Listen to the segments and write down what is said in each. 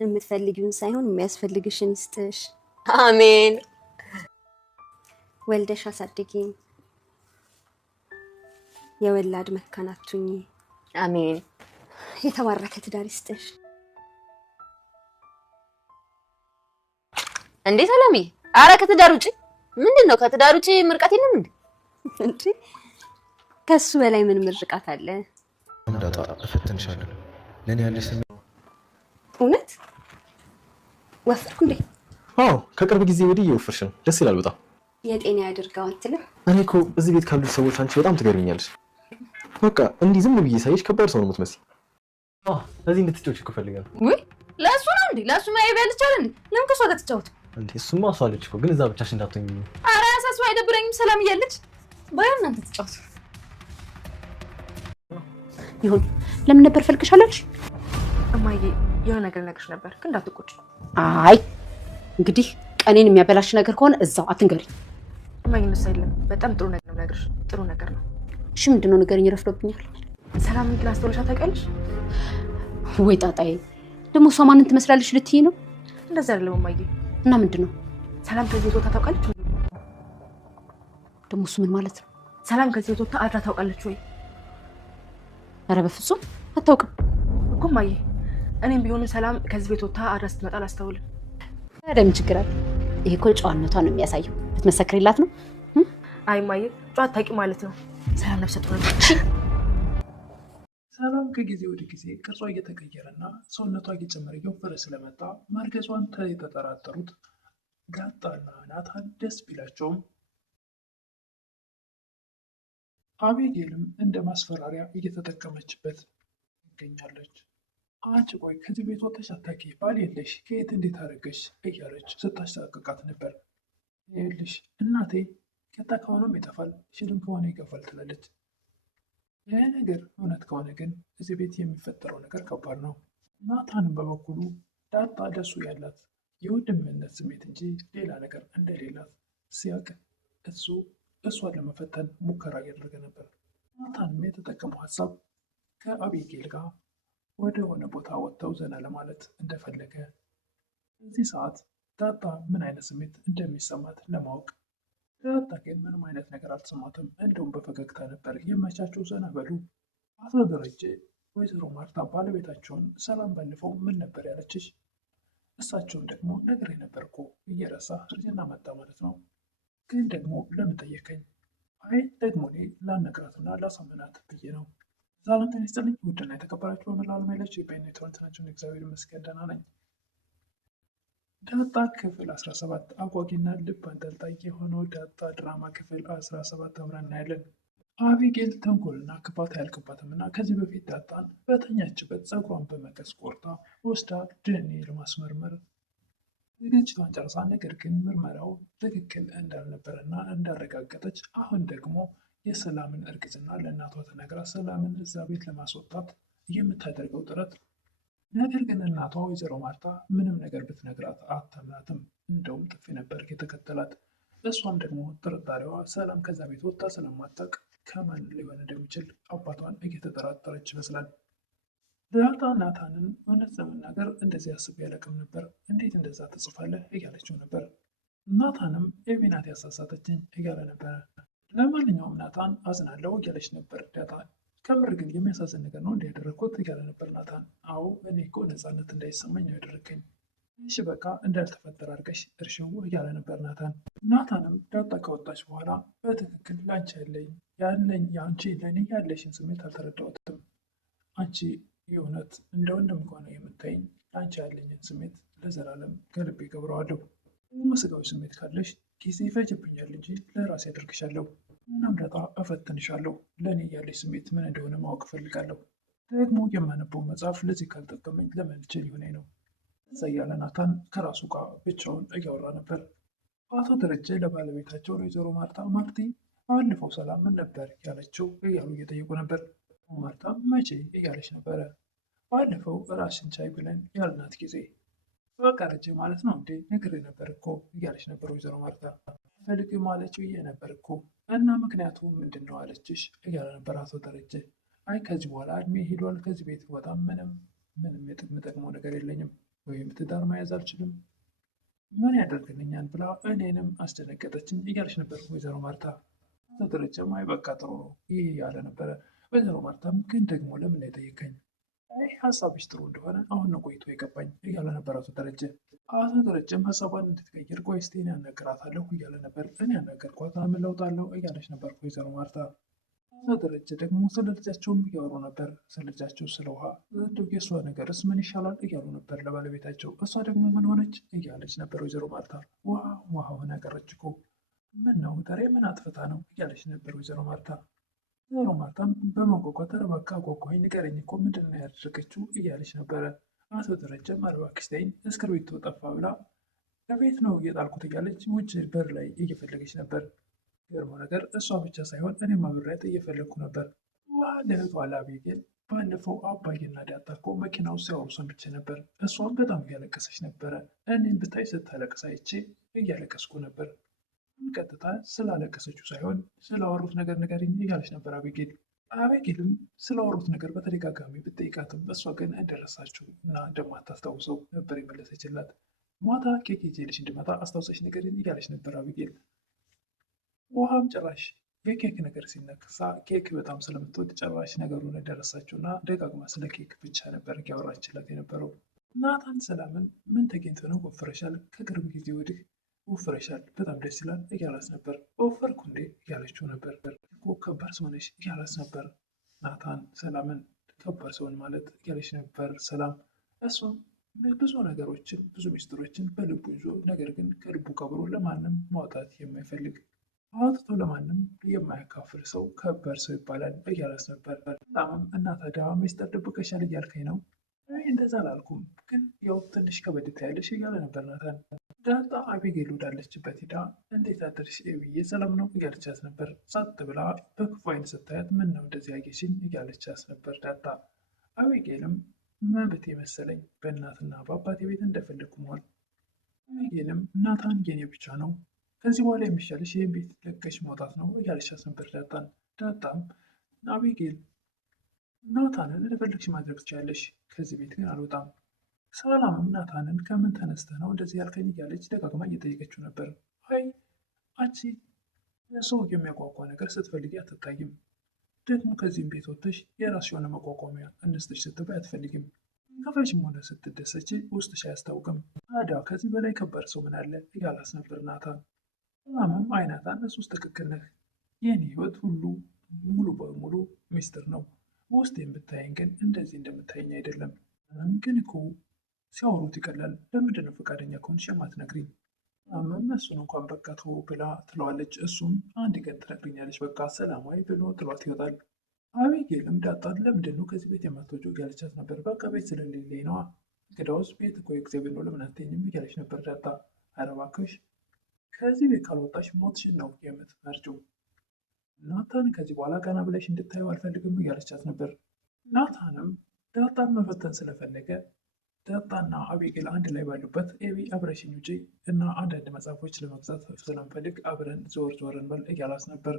የምትፈልጊውን ሳይሆን የሚያስፈልግሽን ይስጥሽ። አሜን። ወልደሽ አሳድጊኝ፣ የወላድ መካን አትሁኚ። አሜን። የተባረከ ትዳር ይስጥሽ። እንዴ ሰላምዬ፣ ኧረ ከትዳር ውጪ ምንድነው? ከትዳር ውጪ ምርቃት የለም እንዴ? እንዴ ከሱ በላይ ምን ምርቃት አለ? ዳጣ እፈትንሻለሁ። ለኔ ያለሽ ስሜት እውነት ወፍርኩ እንዴ? አዎ፣ ከቅርብ ጊዜ ወዲህ እየወፈርሽ ነው። ደስ ይላል በጣም። የጤና ያድርገው አትልም? እኔ እኮ እዚህ ቤት ካሉት ሰዎች አንቺ በጣም ትገርሚኛለሽ። በቃ እንዲህ ዝም ብዬ ሳይሽ ከባድ ሰው ነው የምትመስይ። እዚህ እንድትጫወቺ እኮ እፈልጋለሁ። ውይ ለእሱ ነው እንዴ? ለእሱ ማየብ ያለች አይደል እንዴ? ለምን ከሷ ጋር ትጫወቱ እንዴ? እሱማ እሷ አለች እኮ፣ ግን እዛ ብቻሽ እንዳትሆኚ። ኧረ ያሳስበው፣ አይደብረኝም። ሰላም እያለች ባይሆን እናንተ ትጫወቱ። ይሁን። ለምን ነበር ፈልግሻለሽ? እማዬ የሆነ ነገር ልነግርሽ ነበር፣ ግን እንዳትቆጪ። አይ እንግዲህ ቀኔን የሚያበላሽ ነገር ከሆነ እዛው አትንገሪኝ። እማዬ እንደሱ አይደለም፣ በጣም ጥሩ ነገር ነው የምነግርሽ። ጥሩ ነገር ነው። እሺ ምንድነው? ንገሪኝ፣ ረፍዶብኛል። ሰላምን ክላስ ተወልሻ ታውቂያለሽ? ወይ ጣጣዬ፣ ደግሞ እሷ ማንን ትመስላለች ልትይ ነው? እንደዛ አይደለም እማዬ። እና ምንድነው? ሰላም ከዚህ ቦታ ታውቃለች? ደግሞ እሱ ምን ማለት ነው? ሰላም ከዚህ ቦታ አድራ ታውቃለች ወይ? ኧረ በፍጹም አታውቅም እኮ እማዬ። እኔም ቢሆንም ሰላም ከዚህ ቤት ወጥታ አድራ ስትመጣ አላስተውልም። ታዲያ ምን ችግር አለ? ይሄ እኮ ጨዋነቷን ነው የሚያሳየው። ልትመሰክሪላት ነው? አይ እማዬ፣ ጨዋ አታውቂ ማለት ነው። ሰላም ነፍሰ ጡር ነች። ሰላም ከጊዜ ወደ ጊዜ ቅርጿ እየተቀየረና ሰውነቷ እየጨመረ እየወፈረ ስለመጣ ማርገዟን የተጠራጠሩት ዳጣና ናታን ደስ ቢላቸውም አቤጌልም እንደ ማስፈራሪያ እየተጠቀመችበት ትገኛለች። አንቺ ቆይ ከዚህ ቤት ወጥተሽ አታውቂ፣ ባል የለሽ፣ ከየት እንዴት አደረገሽ እያለች ስታስጠነቅቃት ነበር። ይኸውልሽ እናቴ ቂጣ ከሆነም ይጠፋል፣ ሽልም ከሆነ ይገፋል ትላለች። ይህ ነገር እውነት ከሆነ ግን እዚህ ቤት የሚፈጠረው ነገር ከባድ ነው። ናታንም በበኩሉ ዳጣ ለሱ ያላት የወንድምነት ስሜት እንጂ ሌላ ነገር እንደሌላት ሲያውቅ እሷን ለመፈተን ሙከራ እያደረገ ነበር። ናታንም የተጠቀመው ሀሳብ ከአቤጌል ጋር ወደ ሆነ ቦታ ወጥተው ዘና ለማለት እንደፈለገ፣ በዚህ ሰዓት ዳጣ ምን አይነት ስሜት እንደሚሰማት ለማወቅ፣ ዳጣ ግን ምንም አይነት ነገር አልተሰማትም። እንደውም በፈገግታ ነበር የመቻቸው ዘና በሉ። አቶ ደረጀ ወይዘሮ ማርታ ባለቤታቸውን ሰላም ባለፈው ምን ነበር ያለችሽ? እሳቸውን ደግሞ ነገር ነበር እኮ እየረሳ እርጅና መጣ ማለት ነው። ግን ደግሞ ለምን ጠየቀኝ? አይ ደግሞ እኔ ላነግራትና ላሳምናት ብዬ ነው። ሰላም ጤና ይስጥልኝ ውድና የተከበራችሁ በመላው ዓለም ያላችሁ የበይነ ቶሮንቶናችሁን እግዚአብሔር ይመስገን ደህና ነኝ። ዳጣ ክፍል 17 አጓጊና ልብ አንጠልጣይ የሆነው ዳጣ ድራማ ክፍል 17 አብረን እናያለን። አቢጌል ተንኮልና ክፋት አያልቅባትም እና ከዚህ በፊት ዳጣን በተኛችበት ፀጉሯን በመቀስ ቆርጣ ወስዳ ዲኤንኤ ለማስመርመር ዝግጅቷን ጨርሳ፣ ነገር ግን ምርመራው ትክክል እንዳልነበረና እንዳረጋገጠች አሁን ደግሞ የሰላምን እርግዝና ለእናቷ ተነግራ ሰላምን እዛ ቤት ለማስወጣት የምታደርገው ጥረት፣ ነገር ግን እናቷ ወይዘሮ ማርታ ምንም ነገር ብትነግራት አታምናትም። እንደውም ጥፊ ነበር የተከተላት። እሷም ደግሞ ጥርጣሬዋ ሰላም ከዛ ቤት ወጥታ ስለማታውቅ ከማን ሊሆን እንደሚችል አባቷን እየተጠራጠረች ይመስላል። ዳጣ ናታንን እውነት ለመናገር እንደዚህ አስቤ አላውቅም ነበር፣ እንዴት እንደዛ ትጽፋለህ እያለችው ነበር። ናታንም ኤቢ ናት ያሳሳተችኝ እያለ ነበረ። ለማንኛውም ናታን አዝናለሁ እያለች ነበር ዳጣ። ከምር ግን የሚያሳዝን ነገር ነው እንዲያደረግኩት እያለ ነበር ናታን። አዎ እኔ እኮ ነፃነት እንዳይሰማኝ ነው ያደረግከኝ፣ እሺ በቃ እንዳልተፈጠረ አድርገሽ እርሺው እያለ ነበር ናታን። ናታንም ዳጣ ከወጣች በኋላ በትክክል ለአንቺ ያለኝ የአንቺ ለእኔ ያለሽን ስሜት አልተረዳሁትም። አንቺ የእውነት እንደ ወንድም ከሆነ የምታይኝ፣ ለአንቺ ያለኝን ስሜት ለዘላለም ከልቤ ገብረዋለሁ። ስጋዊ ስሜት ካለሽ ጊዜ ይፈጅብኛል እንጂ ለራሴ አደርግሻለሁ። እናም ዳጣ እፈትንሻለሁ። ለእኔ ያለሽ ስሜት ምን እንደሆነ ማወቅ እፈልጋለሁ። ደግሞ የማነበው መጽሐፍ ለዚህ ካልጠቀመኝ ለምን ችል ሆኔ ነው። እዛ እያለ ናታን ከራሱ ጋር ብቻውን እያወራ ነበር። አቶ ደረጀ ለባለቤታቸው ለወይዘሮ ማርታ ማርቲ ባለፈው ሰላም ምን ነበር ያለችው እያሉ እየጠየቁ ነበር። ማርታ መቼ እያለች ነበረ። ባለፈው ራስሽን ቻይ ብለን ያልናት ጊዜ በቃ ረጀ ማለት ነው እንዴ ነግሬ ነበር እኮ እያለች ነበር ወይዘሮ ማርታ። ፈልግ ማለች ብዬ ነበር እኮ እና ምክንያቱ ምንድን ነው አለችሽ እያለ ነበር አቶ ደረጀ። አይ ከዚህ በኋላ እድሜ ሄዷል፣ ከዚህ ቤት በጣም ምንም የምጠቅመው ነገር የለኝም፣ ወይም ትዳር መያዝ አልችልም። ምን ያደርግልኛል ብላ እኔንም አስደነገጠችኝ እያለች ነበር ወይዘሮ ማርታ። አቶ ደረጀም አይ በቃ ጥሩ ነው ይህ ያለ ነበረ። ወይዘሮ ማርታም ግን ደግሞ ለምን ላይ ጠየቀኝ? አይ ሀሳብሽ ጥሩ እንደሆነ አሁን ነው ቆይቶ የገባኝ እያለ ነበር አቶ ደረጀ። አቶ ደረጀም ሀሳቧን እንድትቀይር ቆይ እስኪ እኔ ያናግራታለሁ እያለ ነበር። እኔ ያናገርኳት ምን ለውጥ አለው እያለች ነበር ወይዘሮ ማርታ። አቶ ደረጀ ደግሞ ስለ ልጃቸውም እያወሩ ነበር። ስለ ልጃቸው ስለ ውሃ እንደው የእሷ ነገርስ ምን ይሻላል እያሉ ነበር ለባለቤታቸው። እሷ ደግሞ ምን ሆነች እያለች ነበር ወይዘሮ ማርታ። ውሃ ሆነ ቀረች እኮ ምን ነው ተሬ ምን አጥፍታ ነው እያለች ነበር ወይዘሮ ማርታ። ወይዘሮ ማርታም በመጓጓት ኧረ እባክህ አጓጓኝ ንገረኝ እኮ ምንድን ነው ያደረገችው እያለች ነበረ። አቶ ደረጀም ኧረ እባክሽ ተይኝ እስክርቢቶ ጠፋ ብላ ከቤት ነው እየጣልኩት እያለች ውጭ በር ላይ እየፈለገች ነበር። ገርሞ ነገር እሷ ብቻ ሳይሆን እኔም አብሬያት እየፈለግኩ ነበር። ለእህቷ ለአቤጌል ባለፈው አባዬና ዳጣ እኮ መኪና ውስጥ ሲያወሩ ሰምቼ ነበር። እሷም በጣም እያለቀሰች ነበረ። እኔም ብታይ ስታለቅስ አይቼ እያለቀስኩ ነበር። ቀጥታ ስላለቀሰችው ሳይሆን ስላወሩት ነገር ንገሪኝ እያለች ነበር አቤጌል። አቤጌልም ስላወሩት ነገር በተደጋጋሚ ብጠይቃትም እሷ ግን እንደረሳችው እና እንደማታስታውሰው ነበር የመለሰችላት። ማታ ኬክ ይዤልሽ እንድመጣ አስታውሰሽ ንገሪኝ እያለች ነበር አቤጌል። ውሃም ጭራሽ የኬክ ነገር ሲነሳ ኬክ በጣም ስለምትወድ ጭራሽ ነገሩን ደረሳችው እና ደጋግማ ስለ ኬክ ብቻ ነበር ያወራችላት የነበረው። ናታን ሰላምን ምን ተገኝቶ ነው ወፍረሻል? ከቅርብ ጊዜ ወዲህ ወፍረሻል፣ በጣም ደስ ይላል እያላት ነበር። ወፈርኩ እንዴ እያለችው ነበር። ከባድ ሰው ነሽ እያላት ነበር ናታን ሰላምን። ከባድ ሰውን ማለት እያለች ነበር ሰላም። እሷም ብዙ ነገሮችን ብዙ ሚስጥሮችን በልቡ ይዞ ነገር ግን ከልቡ ቀብሮ ለማንም ማውጣት የማይፈልግ አውጥቶ ለማንም የማያካፍል ሰው ከባድ ሰው ይባላል እያላት ነበር። በጣምም እና ታዲያ ሚስጥር ደብቀሻል እያልከኝ ነው? እንደዛ አላልኩም፣ ግን ያው ትንሽ ከበድ ትያለሽ እያለ ነበር ናታን። ዳጣ አቤጌል ወዳለችበት ሄዳ እንዴት አደርሽ ብዬ ሰላም ነው እያለቻት ነበር። ጸጥ ብላ በክፉ አይን ስታያት ምን ነው እንደዚህ ያየሽኝ እያለቻት ነበር ዳጣ። አቤጌልም መብት የመሰለኝ በእናትና በአባቴ ቤት እንደፈለግኩ መሆን። አቤጌልም ናታን የኔ ብቻ ነው ከዚህ በኋላ የሚሻልሽ ይህን ቤት ለቀሽ መውጣት ነው እያለቻት ነበር ዳጣን። ዳጣም አቤጌል ናታንን እንደፈለግሽ ማድረግ ትችላለሽ፣ ከዚህ ቤት ግን አልወጣም። ሰላምም ናታንን ከምን ተነስተህ ነው እንደዚህ ያልከኝ እያለች ደጋግማ እየጠየቀችው ነበር። አይ አንቺ ሰው የሚያጓጓ ነገር ስትፈልጊ አትታይም። ደግሞ ከዚህም ቤት ወጥተሽ የራስሽ የሆነ መቋቋሚያ እንስጥሽ ስትባይ አትፈልጊም። ከፈሽም ሆነ ስትደሰች ውስጥሽ አያስታውቅም። ታዲያ ከዚህ በላይ ከባድ ሰው ምን አለ እያላት ነበር ናታን። ሰላምም አይ ናታን እሱስ ትክክል ነህ፣ የኔ ህይወት ሁሉ ሙሉ በሙሉ ሚስጥር ነው። ውስጥ የምታየኝ ግን እንደዚህ እንደምታየኝ አይደለም። ግን እኮ ሲያወሩት ይቀላል። ለምንድን ነው ፈቃደኛ ከሆንሽ የማትነግሪኝ? እሱን እንኳን በቃ ተወው ብላ ትለዋለች። እሱም አንድ ቀን ትነግሪኛለች በቃ ሰላማዊ ብሎ ጥሏት ይወጣል። አቤጌልም ዳጣን ለምንድን ነው ከዚህ ቤት የማትወጪው እያለቻት ነበር። በቃ ቤት ስለሌለኝ ነዋ። እንግዳውስ ቤት እኮ የእግዚአብሔር ነው ለምን አትተኝም እያለች ነበር ዳጣ። ኧረ እባክሽ ከዚህ ቤት ካልወጣሽ ሞትሽን ነው የምትመርጪው። ናታን ከዚህ በኋላ ቀና ብለሽ እንድታየው አልፈልግም እያለቻት ነበር። ናታንም ዳጣን መፈተን ስለፈለገ ዳጣና አቤጌል አንድ ላይ ባሉበት ኤቢ አብረሽኝ ውጪ እና አንዳንድ መጽሐፎች ለመግዛት ስለምፈልግ አብረን ዞር ዞር እንበል እያላት ነበር።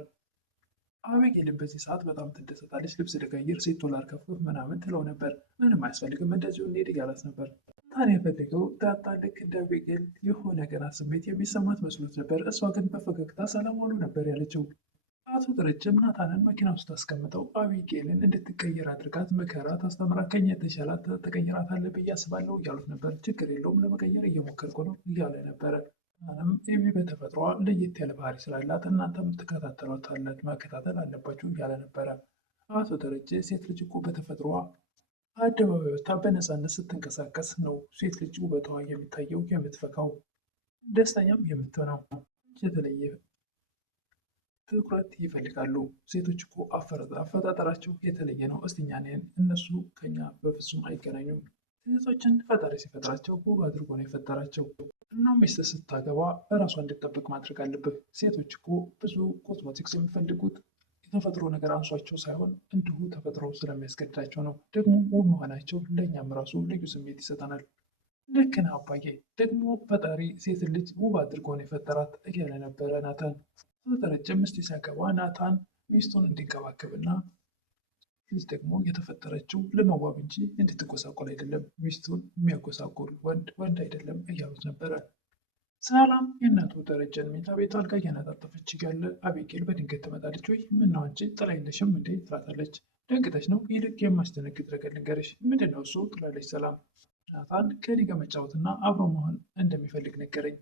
አቤጌልን በዚህ ሰዓት በጣም ትደሰታለች። ልብስ ልቀይር፣ ሴት ዶላር ከፍሎት ምናምን ትለው ነበር። ምንም አያስፈልግም እንደዚሁ እንሄድ እያላት ነበር። ናታን የፈለገው ዳጣ ልክ እንደ አቤጌል የሆነ ገና ስሜት የሚሰማት መስሎት ነበር። እሷ ግን በፈገግታ ሰላም ዋሉ ነበር ያለችው። አቶ ደረጀም ናታንን መኪና ውስጥ አስቀምጠው አቤጌልን እንድትቀየር አድርጋት ምከራት፣ አስተምራ ከኛ የተሻላት ተቀይራታለህ ብዬ አስባለሁ እያሉት ነበር። ችግር የለውም ለመቀየር እየሞከርኩ ነው እያለ ነበረ። ናታንም ኤቢ በተፈጥሯ ለየት ያለ ባህሪ ስላላት እናንተም ትከታተሏታለት መከታተል አለባችሁ እያለ ነበረ። አቶ ደረጀ ሴት ልጅ እኮ በተፈጥሯ አደባባይ ወጥታ በነፃነት ስትንቀሳቀስ ነው ሴት ልጅ ውበቷ የሚታየው የምትፈካው ደስተኛም የምትሆነው። የተለየ ትኩረት ይፈልጋሉ። ሴቶች እኮ አፈጣጠራቸው የተለየ ነው። እስቲ እኛ ነን፣ እነሱ ከኛ በፍጹም አይገናኙም። ሴቶችን ፈጣሪ ሲፈጥራቸው ውብ አድርጎ ነው የፈጠራቸው። እናም ሚስት ስታገባ እራሷ እንድጠብቅ ማድረግ አለብህ። ሴቶች እኮ ብዙ ኮስሞቲክስ የሚፈልጉት የተፈጥሮ ነገር አንሷቸው ሳይሆን እንዲሁ ተፈጥሮ ስለሚያስገድዳቸው ነው። ደግሞ ውብ መሆናቸው ለእኛም ራሱ ልዩ ስሜት ይሰጠናል። ልክ ነህ አባዬ፣ ደግሞ ፈጣሪ ሴት ልጅ ውብ አድርጎ ነው የፈጠራት እያለ ነበረ ናታን። ደረጀ ሚስት ሲያገባ ናታን ሚስቱን እንዲንከባከብና ልጅ ደግሞ የተፈጠረችው ለመዋብ እንጂ እንድትጎሳቆል አይደለም፣ ሚስቱን የሚያጎሳቆል ወንድ አይደለም እያሉት ነበረ። ሰላም የእናቱ ደረጀን መኝታ ቤት አልጋ እያነጣጠፈች እያለ አቤጌል በድንገት ትመጣለች። ወይ ምነው አንቺ ጥላ የለሽም እንዴ ትላታለች። ደንግጠች ነው። ይልቅ የማስደነግጥ ነገር ልንገርሽ። ምንድን ነው እሱ ትላለች ሰላም። ናታን ከኔ ጋር መጫወትና አብሮ መሆን እንደሚፈልግ ነገረኝ።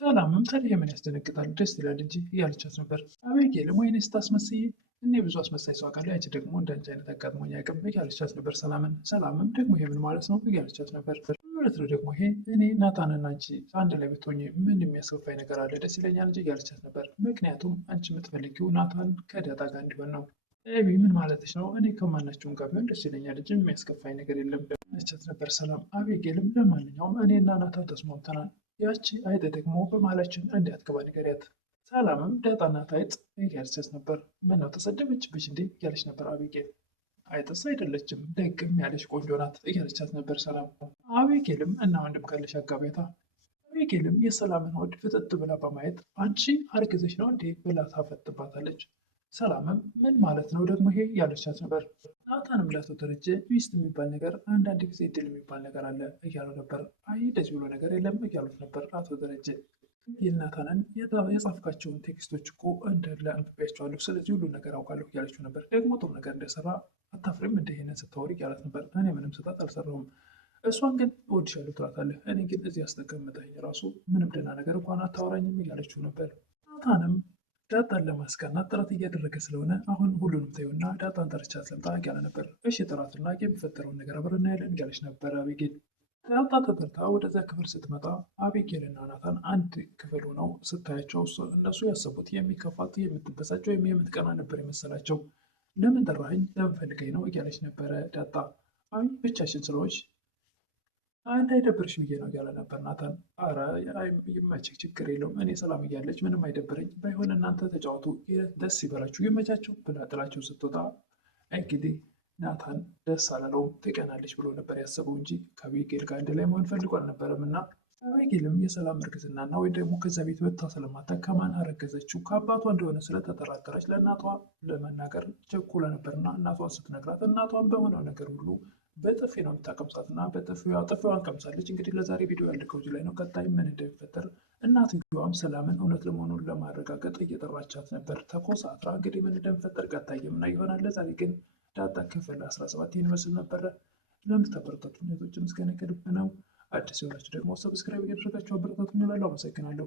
ሰላምም ታዲያ ምን ያስደነግጣል ደስ ይላል እንጂ እያለቻት ነበር። አቤጌልም ወይኔ ስታስመስይ እኔ ብዙ አስመሳይ ሰው አውቃለሁ፣ ያንቺ ደግሞ እንዳንቺ አይነት አጋጥሞኝ አያውቅም እያለቻት ነበር ሰላምን። ሰላምም ደግሞ ይሄ ምን ማለት ነው እያለቻት ነበር። ማለት ነው ደግሞ ይሄ እኔ ናታንና አንቺ አንድ ላይ ብትሆኚ ምን የሚያስከፋኝ ነገር አለ? ደስ ይለኛል እንጂ እያለቻት ነበር። ምክንያቱም አንቺ የምትፈልጊው ናታን ከዳጣ ጋር እንዲሆን ነው። ኤቢ ምን ማለትሽ ነው? እኔ ከማናቸውም ጋር ቢሆን ደስ ይለኛል እንጂ የሚያስከፋኝ ነገር የለም እያለቻት ነበር ሰላም። አቤጌልም ለማንኛውም እኔና ናታን ተስማምተናል፣ ያቺ አይጥ ደግሞ በመሀላችን እንዳትገባ ንገሪያት። ሰላምም ዳጣና አይጥ እያለቻት ነበር። ምነው ተሰደበችብሽ እንዴ እያለች ነበር አቤጌል። አይጥስ አይደለችም ደግም ያለች ቆንጆ ናት እያለቻት ነበር ሰላም። አቤጌልም እና ወንድም ካለሽ አጋቢያታ። አቤጌልም የሰላምን ሆድ ፍጥጥ ብላ በማየት አንቺ አርግዘሽ ነው እንዴ ብላ ታፈጥባታለች። ሰላምም ምን ማለት ነው ደግሞ ይሄ ያለቻት ነበር። ናታንም ለአቶ ደረጀ ሚስት የሚባል ነገር አንዳንድ ጊዜ ድል የሚባል ነገር አለ እያሉ ነበር። አይ እንደዚህ ብሎ ነገር የለም እያሉት ነበር አቶ ደረጀ። የናታንን የጻፍካቸውን ቴክስቶች እኮ እንዳለ አንብቤያቸዋለሁ፣ ስለዚህ ሁሉን ነገር አውቃለሁ እያለችው ነበር። ደግሞ ጥሩ ነገር እንደሰራ አታፍሬም እንደ ይሄንን ስታወሪ እያላት ነበር። እኔ ምንም ስህተት አልሰራሁም፣ እሷን ግን እወድሻለሁ ትላታለህ፣ እኔ ግን እዚህ አስጠቀምጠኝ ራሱ ምንም ደህና ነገር እንኳን አታወራኝም እያለችው ነበር። ናታንም ዳጣን ለማስቀናት ጥረት እያደረገ ስለሆነ አሁን ሁሉንም ተይውና ዳጣን ጠርቻት ልምጣ እያለ ነበር። እሺ ጥራትና የሚፈጠረውን ነገር አብረን እናያለን እያለች ነበር አቤጌል። ዳጣ ተጠርታ ወደዚያ ክፍል ስትመጣ አቤጌል እና ናታን አንድ ክፍል ሆነው ስታያቸው እነሱ ያሰቡት የሚከፋት የምትበሳጭ ወይም የምትቀና ነበር የመሰላቸው። ለምን ጠራኸኝ? ለምን ፈልገኝ ነው እያለች ነበረ ዳጣ። አይ ብቻሽን ስለሆንሽ እንዳይደብርሽ ብዬ ነው እያለ ነበር ናታን። አረ ይመችህ፣ ችግር የለውም እኔ ሰላም እያለች ምንም አይደብረኝ፣ ባይሆን እናንተ ተጫወቱ፣ ደስ ይበላችሁ፣ ይመቻችሁ ብላ ጥላቸው ስትወጣ እንግዲህ ናታን ደስ አላለውም። ትቀናለች ብሎ ነበር ያሰበው እንጂ ከአቤጌል ጋር አንድ ላይ መሆን ፈልጎ አልነበረም። እና አቤጌልም የሰላም እርግዝናና ወይም ደግሞ ከዛ ቤት ወጥታ ስለማታውቅ ከማን አረገዘችው ከአባቷ እንደሆነ ስለተጠራጠረች ለእናቷ ለመናገር ቸኩላ ነበርና እናቷን ስትነግራት እናቷን በሆነው ነገር ሁሉ በጥፊ ነው የምታቀምሳት እና ጥፊዋን ቀምሳለች። እንግዲህ ለዛሬ ቪዲዮ ያለቀው እዚህ ላይ ነው። ቀጣይ ምን እንደሚፈጠር እናትየዋም ሰላምን እውነት ለመሆኑን ለማረጋገጥ እየጠራቻት ነበር ተኮሳትራ። እንግዲህ ምን እንደሚፈጠር ቀጣይ የምናየው ይሆናል። ለዛሬ ግን ዳጣ ክፍል 17 ይህን ይመስል ነበረ። ለምታበረታቱኝ እህቶች ምስጋና ከልብ ነው። አዲስ የሆናችሁ ደግሞ ሰብስክራይብ እያደረጋችሁ አበረታቱኝ እላለሁ። አመሰግናለሁ።